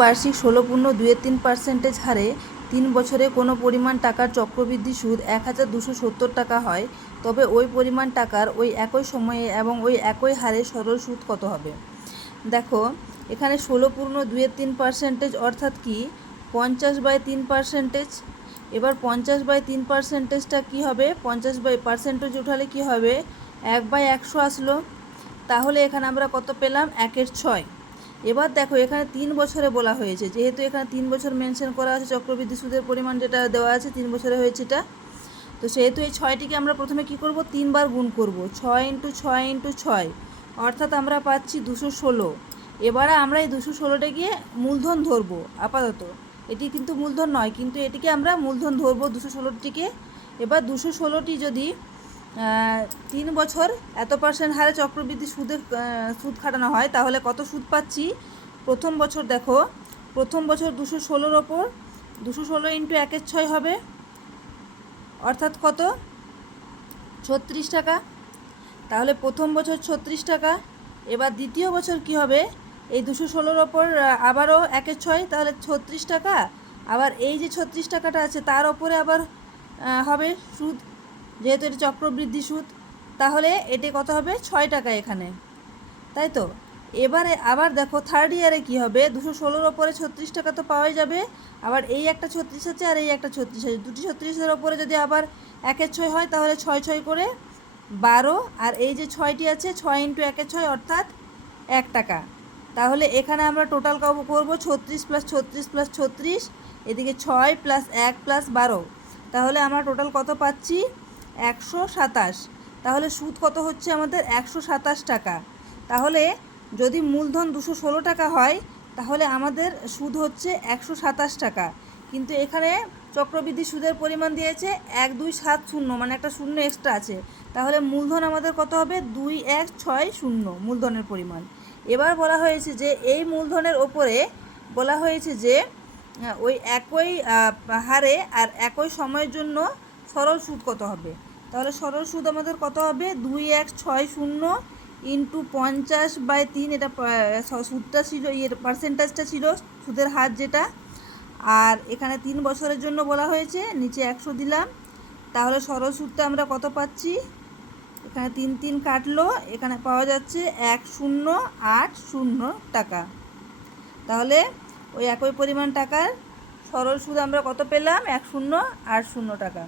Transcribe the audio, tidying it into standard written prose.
বার্ষিক 16.23% হারে 3 বছরে কোনো পরিমাণ টাকার চক্রবৃদ্ধি সুদ 1270 টাকা হয়, তবে ওই পরিমাণ টাকার ওই একই সময়ে এবং ওই একই হারে সরল সুদ কত হবে? দেখো এখানে 16.23% অর্থাৎ কি 50/3%। এবার 50/3%টা কী হবে? 50% উঠালে কী হবে? 1/100 আসলো। তাহলে এখানে আমরা কত পেলাম? 1/6। এবার দেখো এখানে 3 বছরে বলা হয়েছে, যেহেতু এখানে 3 বছর মেনশন করা আছে, চক্রবৃদ্ধি সুদের পরিমাণ যেটা দেওয়া আছে 3 বছরে হয়েছে এটা, তো সেহেতু এই 6টিকে আমরা প্রথমে কি করব? 3 বার গুণ করব। 6 × 6 × 6 অর্থাৎ আমরা পাচ্ছি 216। এবারে আমরা এই 216টাকে মূলধন ধরবো আপাতত। এটি কিন্তু মূলধন নয়, কিন্তু এটিকে আমরা মূলধন ধরবো 216টিকে। এবার 216টি যদি 3 বছর এত % হারে চক্রবৃদ্ধি সুদ খাটানো হয়, তাহলে কত সুদ পাচ্ছি? প্রথম বছর দেখো, প্রথম বছর 216-র ওপর 216 × 1/6 হবে, অর্থাৎ কত? 36 টাকা। তাহলে প্রথম বছর 36 টাকা। এবার দ্বিতীয় বছর কি হবে? এই 216-র ওপর আবারও 1/6, তাহলে 36 টাকা। আবার এই যে 36 টাকাটা আছে তার ওপরে আবার হবে সুদ, যেহেতু এটা চক্রবৃদ্ধি সুদ, তাহলে এটি কত হবে? 6 টাকা এখানে, তাই তো? এবারে আবার দেখো থার্ড ইয়ারে কী হবে? 216-র ওপরে 36 টাকা তো পাওয়াই যাবে, আবার এই একটা 36 আছে আর এই একটা 36 আছে, দুটি 36-এর ওপরে যদি আবার 1/6 হয় তাহলে 6 6 করে 12, আর এই যে 6টি আছে 6 × 1/6 অর্থাৎ 1 টাকা। তাহলে এখানে আমরা টোটাল করবো 36 + 36 + 36, এদিকে 6 + 1 + 12, তাহলে আমরা টোটাল কত পাচ্ছি? 127। তাহলে সুদ কত হচ্ছে আমাদের? 127 টাকা। তাহলে যদি মূলধন 216 টাকা হয় তাহলে আমাদের সুদ হচ্ছে 127 টাকা, কিন্তু এখানে চক্রবৃদ্ধি সুদের পরিমাণ দিয়েছে 1270, মানে একটা শূন্য এক্সট্রা আছে, তাহলে মূলধন আমাদের কত হবে? 2160 মূলধনের পরিমাণ। এবার বলা হয়েছে যে এই মূলধনের ওপরে বলা হয়েছে যে ওই একই হারে আর একই সময়ের জন্য সরল সুদ কত হবে? তাহলে সরল সুদ আমাদের কত হবে? 2160 × 50/3, এটা সুদটা ছিল, পার্সেন্টেজটা ছিল সুদের হার যেটা, আর এখানে 3 বছরের জন্য বলা হয়েছে, নিচে 100 দিলাম। তাহলে সরল সুদটা আমরা কত পাচ্ছি? এখানে 3 3 কাটলো, এখানে পাওয়া যাচ্ছে 1080 টাকা। তাহলে ওই একই পরিমাণ টাকার সরল সুদ আমরা কত পেলাম? 1080 টাকা।